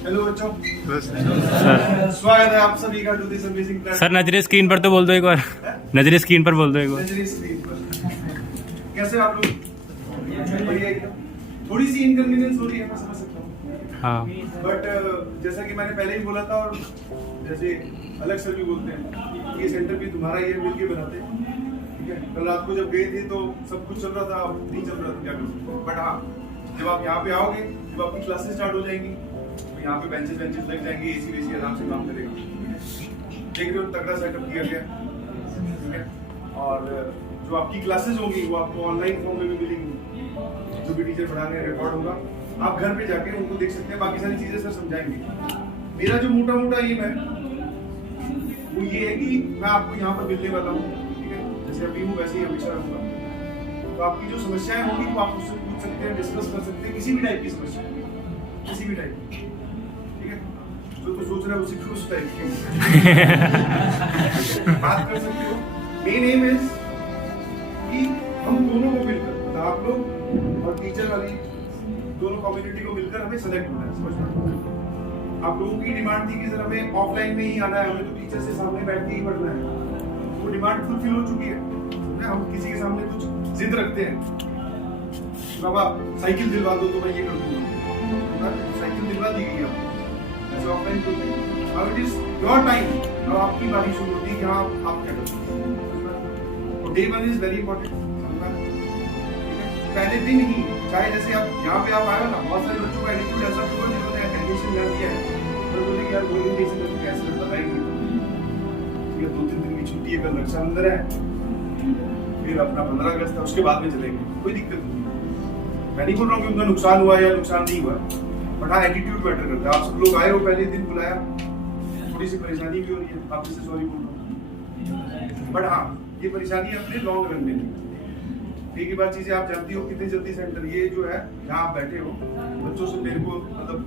Hello बच्चों, sir स्वागत है आप सभी का to this amazing platform. Sir नजरे स्क्रीन पर तो बोल दो एक बार। नजरे स्क्रीन पर बोल दो एक बार। नजरी स्क्रीन पर कैसे हो आप लोग? बढ़िया एकदम। थोड़ी सी इनकन्वीनियंस हो रही है, मैं समझ सकता हूँ, हाँ बट जैसा कि मैंने पहले ही बोला था और जैसे अलग सर भी बोलते हैं, ये सेंटर भी तुम्हारा ही है, मिलके बनाते हैं, ठीक है। कल रात को जब गए थे तो सब कुछ चल रहा था, अब नहीं चल रहा था, क्या कर सकते। बट हाँ, जब आप यहाँ पे आओगे, जब आपकी क्लासेस स्टार्ट हो जाएंगी, तो यहाँ पे बेंचेस लग जाएंगे, एसी वेसी आराम से काम करेगा। देख रहे हो तगड़ा सेटअप किया गया, ठीक है। और जो आपकी क्लासेस होंगी वो आपको ऑनलाइन फॉर्म में भी मिलेंगी, जो भी टीचर पढ़ाने रिकॉर्ड होगा, आप घर पे जाके उनको देख सकते हैं। बाकी सारी चीजें सर समझाएंगे। मेरा जो मोटा मोटा एम है वो ये है कि मैं आपको यहाँ पर मिलने वाला हूँ, ठीक है। जैसे अभी हूँ वैसे ही हमेशा रहूँगा। तो आपकी जो समस्याएं होंगी वो आप मुझसे पूछ सकते हैं, डिस्कस कर सकते हैं, किसी भी टाइप की समस्या, किसी भी टाइप की, ठीक है। जो तो सोच रहा है उसी को उस टाइप की बात कर सकते हो। मेन एम इज कि हम दोनों को मिलकर, मतलब आप लोग और टीचर वाली दोनों कम्युनिटी को मिलकर हमें सेलेक्ट होना है, समझना। आप लोगों की डिमांड थी कि सर हमें ऑफलाइन में ही आना है, हमें तो टीचर से सामने बैठ के ही पढ़ना है। वो डिमांड फुलफिल हो चुकी है। हम किसी के सामने कुछ जिद रखते हैं, बाबा साइकिल दिलवा दो तो मैं ये कर दूंगा, साइकिल दिलवा दी गई आपको, ऐसे ऑफलाइन तो नहीं। अब इट इज योर टाइम, अब आपकी बारी शुरू होती है कि हाँ आप क्या करते हैं। तो day one is very important. पहले दिन ही, चाहे जैसे आप यहाँ पे आप आए हो ना, बहुत सारे बच्चों का एटीट्यूड ऐसा होगा जिन्होंने एडमिशन ले लिया है, तो बोले कि यार ओरिएंटेशन में कैसे बताएंगे, ये 2-3 दिन की छुट्टी है, कल रक्षाबंधन है, फिर अपना 15 अगस्त है, उसके बाद में चलेंगे, कोई दिक्कत नहीं। मैं नहीं बोल रहा हूँ कि उनका नुकसान हुआ या नुकसान नहीं हुआ, बट हाँ एटीट्यूड मैटर करता है। आप सब लोग आए हो, पहले दिन बुलाया, थोड़ी सी परेशानी भी हो रही है, आप इससे सॉरी बोल रहा हूँ, बट हाँ ये परेशानी अपने लॉन्ग रन में। एक ही बार चीजें आप जानती हो कितनी जल्दी सेंटर, ये जो है जहाँ आप बैठे हो, बच्चों से मेरे को मतलब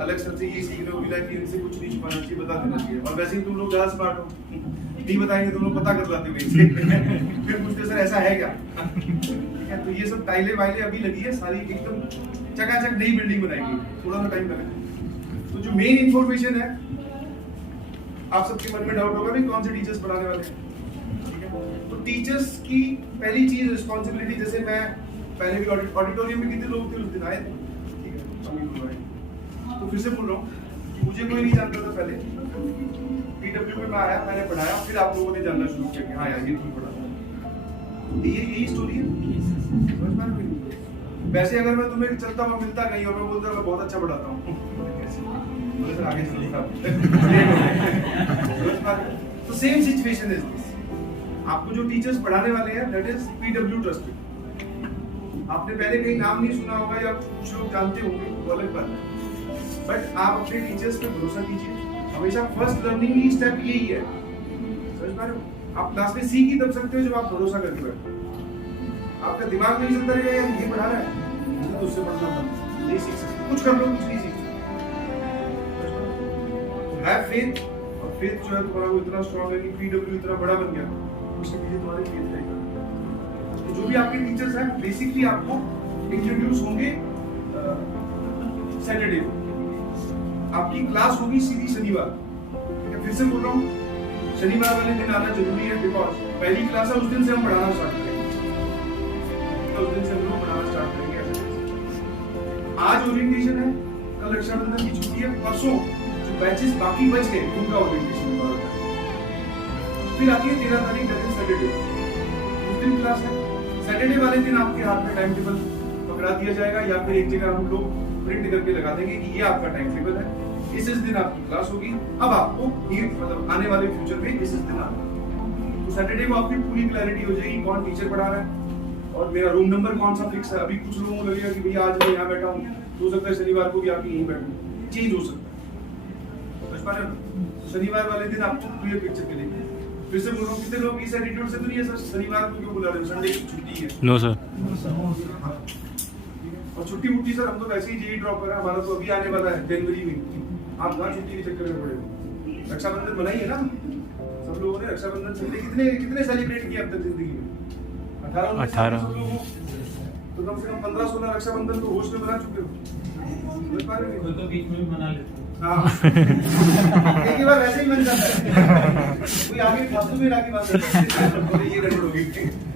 अलग सर से ये सीखने को मिला कि इनसे कुछ नहीं छुपाना चाहिए, बता देना चाहिए। और वैसे ही तुम लोग ज्यादा स्मार्ट हो, नहीं बताएंगे तुम लोग पता कर लाते हो इनसे फिर पूछते सर ऐसा है क्या, ठीक है। तो ये सब टाइले वाइले अभी लगी है, सारी एकदम चकाचक नई बिल्डिंग बनाएगी, थोड़ा सा टाइम लगेगा। तो जो मेन इंफॉर्मेशन है, आप सबके मन में डाउट होगा भी कौन से टीचर्स पढ़ाने वाले हैं, तो टीचर्स की पहली चीज रिस्पॉन्सिबिलिटी, जैसे मैं पहले भी ऑडिटोरियम में कितने लोग थे उस दिन आए थे, ठीक है, तो फिर से बोल रहा हूँ, मुझे कोई नहीं जानता था पहले, पीडब्ल्यू में मैं आया, मैंने पढ़ाया, फिर आप लोगों ने जानना शुरू किया कि हाँ यार ये तुम पढ़ा। ये यही स्टोरी है। वैसे अगर मैं तुम्हें चलता हुआ मिलता कहीं और मैं बोलता मैं बहुत अच्छा पढ़ाता हूँ, सर आगे तो सेम सिचुएशन इज दिस। आपको जो टीचर्स पढ़ाने वाले हैं दैट इज पीडब्ल्यू ट्रस्टेड। आपने पहले कहीं नाम नहीं सुना होगा या कुछ लोग जानते होंगे, वो अलग बात है, बट आप अपने टीचर्स पे भरोसा कीजिए। हमेशा फर्स्ट लर्निंग ही स्टेप यही है, समझ पा रहे हो। आप क्लास में सीख ही तब सकते हो जब आप भरोसा करके बैठो। आपका दिमाग नहीं चलता रहेगा यार ये पढ़ा रहा है, मुझे तो उससे पढ़ना था, नहीं सीख सकते, कुछ कर लो कुछ नहीं सीख सकते। हैव फेथ, और फेथ जो है तुम्हारा वो इतना स्ट्रांग है कि पीडब्ल्यू इतना बड़ा बन गया, उसके पीछे तुम्हारे फेथ रहेगा। तो जो भी आपके टीचर्स हैं बेसिकली आपको इंट्रोड्यूस होंगे सैटरडे को। आपकी क्लास होगी सीधी शनिवार, ठीक है। फिर से बोल रहा हूँ, शनिवार वाले दिन आना जरूरी है, बिकॉज पहली क्लास है, उस दिन से हम पढ़ाना स्टार्ट करेंगे, तो उस दिन से हम लोग पढ़ाना स्टार्ट करेंगे। आज ओरिएंटेशन है, कल रक्षाबंधन की छुट्टी है, परसों जो बैचेस बाकी बच गए उनका ओरिएंटेशन होगा। फिर आती है 13 तारीख सैटरडे, उस दिन क्लास है। सैटरडे वाले दिन आपके हाथ में टाइम टेबल पकड़ा दिया जाएगा, या फिर एक जगह हम लोग प्रिंट करके लगा देंगे कि ये आपका टाइम टेबल है, इस दिन आपकी क्लास होगी। अब आपको ये मतलब आने वाले फ्यूचर में इस दिन आना, तो सैटरडे को आपकी पूरी क्लैरिटी हो जाएगी कौन टीचर पढ़ा रहा है और मेरा रूम नंबर कौन सा फिक्स है। अभी कुछ लोगों को लगेगा कि भैया आज मैं यहाँ बैठा हूँ, हो सकता है शनिवार को भी आके यहीं बैठूं, चेंज हो सकता है, समझ पा रहे हो। शनिवार वाले दिन आपको क्लियर पिक्चर मिलेगी। फिर से बोल रहा हूँ, कितने लोग इस एटीट्यूड से तो नहीं है सर शनिवार को क्यों बुला रहे हो, संडे की छुट्टी है। No sir. और छुट्टी मुट्टी सर हम तो वैसे ही जेई ड्रॉप कर रहे हैं, हमारा तो अभी आने वाला है जनवरी में, आप कहाँ छुट्टी के चक्कर में पड़े हो। रक्षाबंधन बनाई है ना सब लोगों ने, रक्षाबंधन संडे कितने सेलिब्रेट किया अब तक जिंदगी में, 18 तो कम से कम 15-16 रक्षाबंधन तो होश में बना चुके हो। समझ पा रहे हो? तो बीच में भी बना लेते हैं। हाँ एक बार वैसे ही बन जाता है, कोई आगे फालतू में राखी बांध देता है, ये गड़बड़ होगी।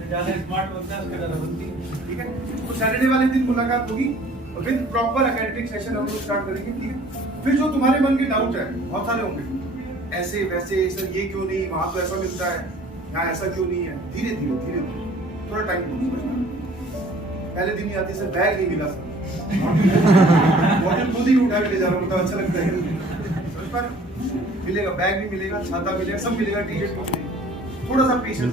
ज्यादा स्मार्ट होता है उसका ज्यादा बनती है। ठीक है, तो सैटरडे वाले दिन मुलाकात होगी और फिर प्रॉपर एकेडमिक सेशन हम लोग स्टार्ट करेंगे। ठीक है, फिर जो तुम्हारे मन के डाउट है बहुत सारे होंगे, ऐसे वैसे सर ये क्यों नहीं, वहां तो ऐसा मिलता है, यहाँ ऐसा क्यों नहीं है, धीरे धीरे थोड़ा टाइम दो समझना। पहले दिन ही आती सर बैग नहीं मिला सर, बॉटल खुद ही उठा के ले जा रहा हूँ, तो अच्छा लगता है। समझ पा रहे हो? मिलेगा, बैग भी मिलेगा, छाता मिलेगा, सब मिलेगा, टी शर्ट मिलेगा। थोड़ा सा पेशेंस,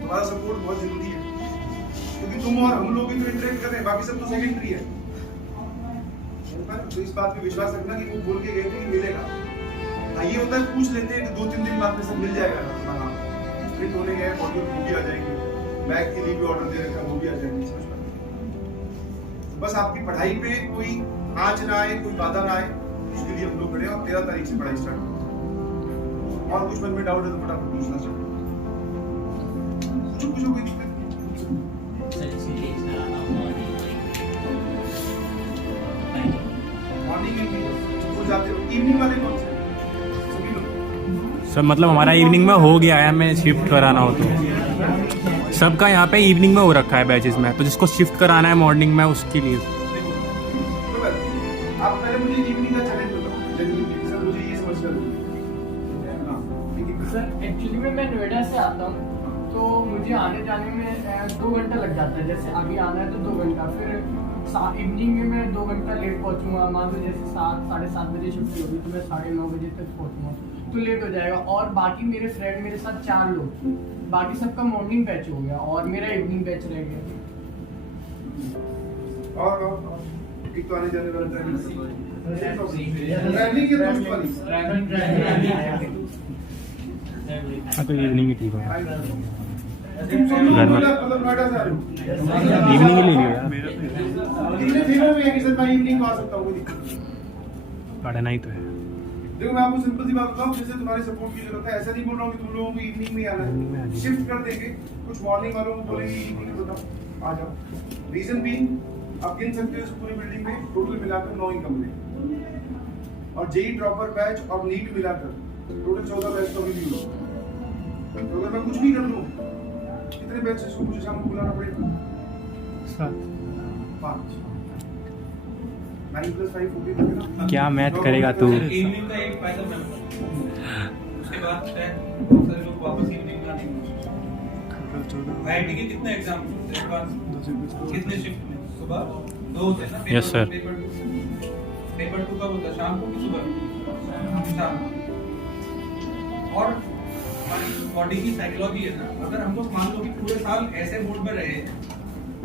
तुम्हारा सपोर्ट बहुत जरूरी है, क्योंकि तुम और हम लोग ही तो इंटरेक्ट कर रहे हैं, बाकी सब तो सेकेंडरी है। तो इस बात पे विश्वास रखना कि वो बोल के गए थे कि मिलेगा। हाँ, ये होता है पूछ लेते हैं कि 2-3 दिन बाद में सब मिल जाएगा। हाँ, प्रिंट होने गए, मॉड्यूल वो भी आ जाएंगे, बैग के लिए भी ऑर्डर दे रखा है, वो भी आ जाएंगे। समझ पा रहे? तो बस आपकी पढ़ाई पे कोई आँच ना आए, कोई बाधा ना आए, उसके लिए हम लोग खड़े हैं। और 13 तारीख से पढ़ाई स्टार्ट। और कुछ मन में डाउट है तो फटाफट पूछना चाहिए, पूछो कोई दिक्कत मॉर्निंग स्कूल जाते हो, इवनिंग वाले कौन से? सभी लोग सब मतलब हमारा इवनिंग में हो गया है, हमें शिफ्ट कराना हो तो सबका यहाँ पे इवनिंग में हो रखा है बैचेस में, तो जिसको शिफ्ट कराना है मॉर्निंग में उसके लिए। आप पहले मुझे इवनिंग का चैलेंज बताओ, जनरली सर मुझे ये समझ कर सर एक्चुअली में मैं नोएडा से आता हूँ, तो मुझे आने जाने में 2 घंटा लग जाता है। जैसे अभी आना है तो 2 घंटा, फिर इवनिंग में मैं 2 घंटा लेट पहुँचूंगा। मान लो जैसे 7-7:30 बजे छुट्टी होगी तो मैं 9:30 बजे तक पहुँचूंगा, तो लेट हो जाएगा। और बाकी मेरे फ्रेंड, मेरे साथ 4 लोग, बाकी सबका मॉर्निंग बैच हो गया और मेरा इवनिंग बैच रह गया। और एक तो आने जाने वाला ट्रैवलिंग के दोस्त वाली हाँ, तो इवनिंग ही ठीक है, तुम सब लोग मतलब नोएडा से आ रहे हो, इवनिंग ही ले लियो यार, कितने फेवर में है कि सर मैं इवनिंग को आ सकता हूँ, कोई दिक्कत नहीं। पढ़ना ही तो है। देखो मैं आपको सिंपल सी बात बताऊं, जैसे तुम्हारे सपोर्ट की जरूरत है, ऐसा नहीं बोल रहा हूँ कि तुम लोगों को इवनिंग में आना है, शिफ्ट कर देंगे। कुछ मॉर्निंग वालों को बोलेंगे इवनिंग में बताओ आ जाओ। रीजन बीइंग आप गिन सकते हो इस पूरी बिल्डिंग में टोटल मिलाकर 9 ही कमरे, और जेई ड्रॉपर बैच और नीट मिलाकर टोटल 14 बैच तो अभी भी। तो अगर मैं कुछ भी कर लूं, कितने बैचेस को मुझे शाम को बुलाना पड़ेगा? 5। 9 + 5 14 ना। क्या मैथ करेगा तू? इवनिंग का एक फायदा मैं बताऊं, उसके बाद बहुत सारे लोग वापस इवनिंग में आने की कोशिश करते हैं। आईआईटी के कितने एग्जाम होते हैं, कितने शिफ्ट में? सुबह 2 होते हैं ना? Yes, sir. पेपर 2 कब होता है, शाम को कि सुबह? शाम को। और हमारी बॉडी की साइकोलॉजी है ना, अगर हम लोग मान लो कि पूरे साल ऐसे मूड में रहे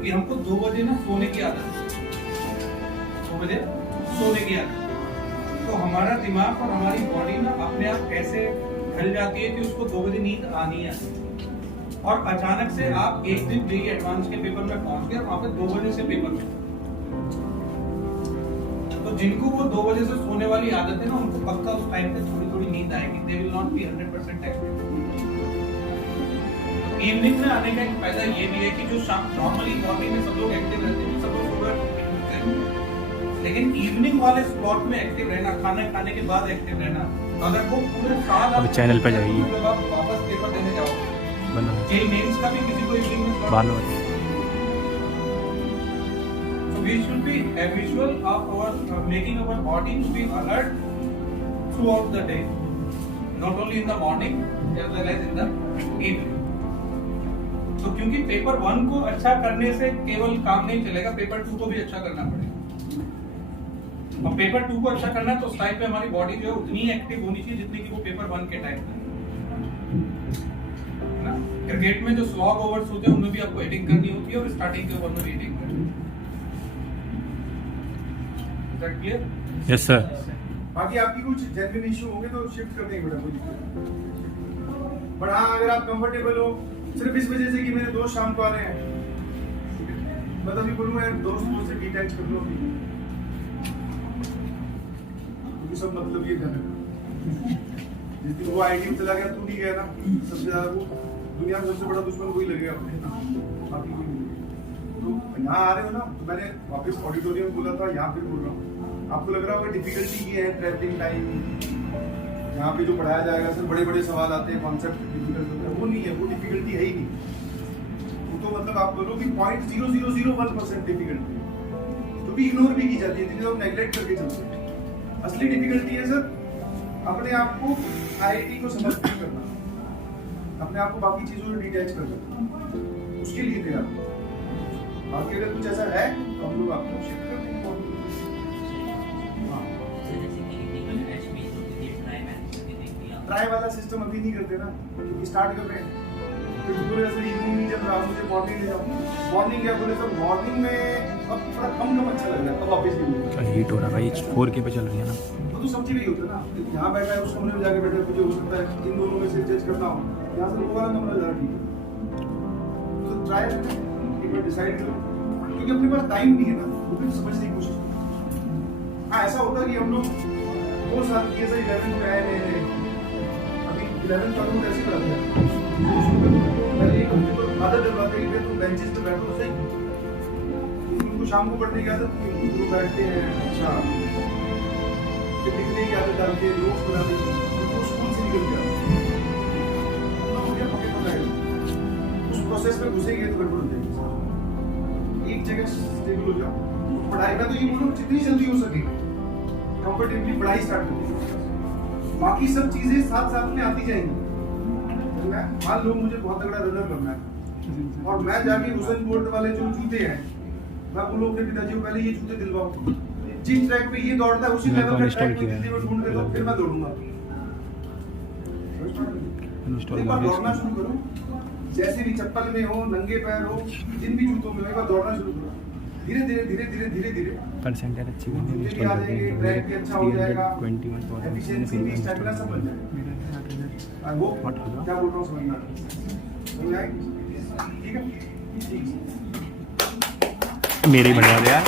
कि हमको 2 बजे ना सोने की आदत है, 2 बजे सोने की आदत, तो हमारा दिमाग और हमारी बॉडी ना अपने आप ऐसे ढल जाती है कि उसको 2 बजे नींद आनी है। और अचानक से आप एक दिन जेईई एडवांस के पेपर में पहुंच गए, वहां पे 2 बजे से पेपर में, तो जिनको वो 2 बजे से सोने वाली आदत है ना, उनको पक्का उस टाइम पे थोड़ी थोड़ी नींद आएगी, they will not be 100% active. Evening में आने का एक फायदा ये भी है कि जो शाम नॉर्मली मॉर्निंग में सब लोग एक्टिव रहते हैं, सब लोग सुबह उठते हैं, लेकिन इवनिंग वाले स्लॉट में एक्टिव रहना, खाना खाने के बाद एक्टिव रहना, अगर वो पूरे साल अब चैनल पे जाइए, आप वापस पेपर देने जाओ, जेईई मेंस का भी किसी को इवनिंग में slot बालो So we should be habitual of our making our body to be alert throughout the day, not only in the morning as well as in the evening. तो क्योंकि paper 1 को अच्छा करने से केवल काम नहीं चलेगा, पेपर 2 को भी अच्छा करना पड़ेगा। अब पेपर 2 को अच्छा करना है तो उस टाइम पे हमारी बॉडी जो है उतनी एक्टिव होनी चाहिए जितनी कि वो पेपर 1 के टाइम पे है ना। क्रिकेट में जो स्लॉग ओवर्स होते हैं उनमें भी आपको हिटिंग करनी होती है और स्टार्टिंग के ओवर में भी हिटिंग करनी है। Is that clear? Yes sir. बाकी आपकी कुछ जेन्युइन इशू होंगे तो शिफ्ट कर देंगे बेटा, कोई दिक्कत नहीं। बट हाँ, अगर आप कंफर्टेबल हो सिर्फ इस वजह से कि मेरे दोस्त शाम को आ रहे हैं, मतलब भी बोलूँ यार दोस्तों से डिटैच कर लो, क्योंकि सब मतलब ये ध्यान रखना, जिस दिन वो आईटी में चला गया तू नहीं गया ना, सबसे ज्यादा वो दुनिया में सबसे बड़ा दुश्मन वही लगेगा, बाकी कोई नहीं। तो यहाँ आ रहे हो ना, मैंने वापस ऑडिटोरियम बोला था, यहाँ पे बोल रहा हूँ, आपको लग रहा होगा डिफिकल्टी ये है ट्रैवलिंग टाइम, यहाँ पे जो पढ़ाया जाएगा सर बड़े बड़े सवाल आते हैं, कॉन्सेप्ट डिफिकल्ट होता है, वो नहीं है, वो डिफिकल्टी है ही नहीं। वो तो मतलब आप बोलो कि 0.0001% डिफिकल्टी है, तो भी इग्नोर भी की जाती है, जिसे हम नेग्लेक्ट करके चलते हैं। असली डिफिकल्टी है सर अपने आप को आईआईटी को समर्पित करना, अपने आप को बाकी चीजों से डिटैच करना, उसके लिए थे आप। बाकी अगर कुछ ऐसा है तो हम लोग आपको शिफ्ट कर देंगे। ट्राई वाला सिस्टम अभी नहीं करते ना, क्योंकि स्टार्ट कर रहे हैं। फिर बोले सर इवनिंग में जब रात मुझे मॉर्निंग ले जाओ, मॉर्निंग क्या बोले सर मॉर्निंग में अब थोड़ा कम अच्छा लग रहा है, अब ऑफिस में हीट हो रहा है भाई, 4K पे चल रही है ना। तो सब चीज़ होता है ना, यहाँ बैठा है उस कमरे में जाके बैठा है, मुझे हो सकता है इन दोनों में से जज करना हो, यहाँ से वो वाला कमरा ज़्यादा ठीक है। तो ट्राई एक बार डिसाइड करो, क्योंकि अपने पास टाइम नहीं है ना, वो भी समझने की कोशिश करो। हाँ ऐसा होता है कि हम लोग 2 साल किए सर 11th में आए नए, अभी 11th का लोग ऐसे कराते हैं, पहले एक हफ्ते तो आदत डलवाते हैं कि तुम बेंचेस पे बैठो सही, उनको शाम को पढ़ने की आदत नहीं, वो बैठते हैं अच्छा लिखने की आदत डालते हैं, नोट्स बनाते हैं, वो स्कूल से निकल गया उस प्रोसेस में घुसेंगे तो गड़बड़ हो जाएगी। एक जगह स्टेबल हो जाओ, पढ़ाई का तो ये बोलो जितनी जल्दी हो सके कंफर्टेबली पढ़ाई स्टार्ट कर दो, बाकी सब चीजें साथ साथ में आती जाएंगी। मान लो मुझे बहुत तगड़ा रनर बनना है और मैं जाके हुसैन बोल्ट वाले जो जूते हैं, मैं बोलूँ अपने पिताजी को पहले ये जूते दिलवाओ, जिस ट्रैक पे ये दौड़ता है उसी लेवल का ट्रैक को दिल्ली में ढूंढ के दो, फिर मैं दौड़ूंगा। एक बार दौड़ना शुरू करो, जैसे भी चप्पल में हो, नंगे पैर हो, जिन भी जूतों में हो, एक बार दौड़ना शुरू करो, धीरे धीरे धीरे धीरे धीरे धीरे परसेंटेज अच्छी बनी है, इंस्टॉल कर देंगे, ट्रैक भी अच्छा हो जाएगा, 321 एफिशिएंसी भी स्टैमिना सब बन जाएगा। आई होप क्या बोल रहा हूँ समझ में आएगा, ठीक है? मेरे ही बढ़िया यार।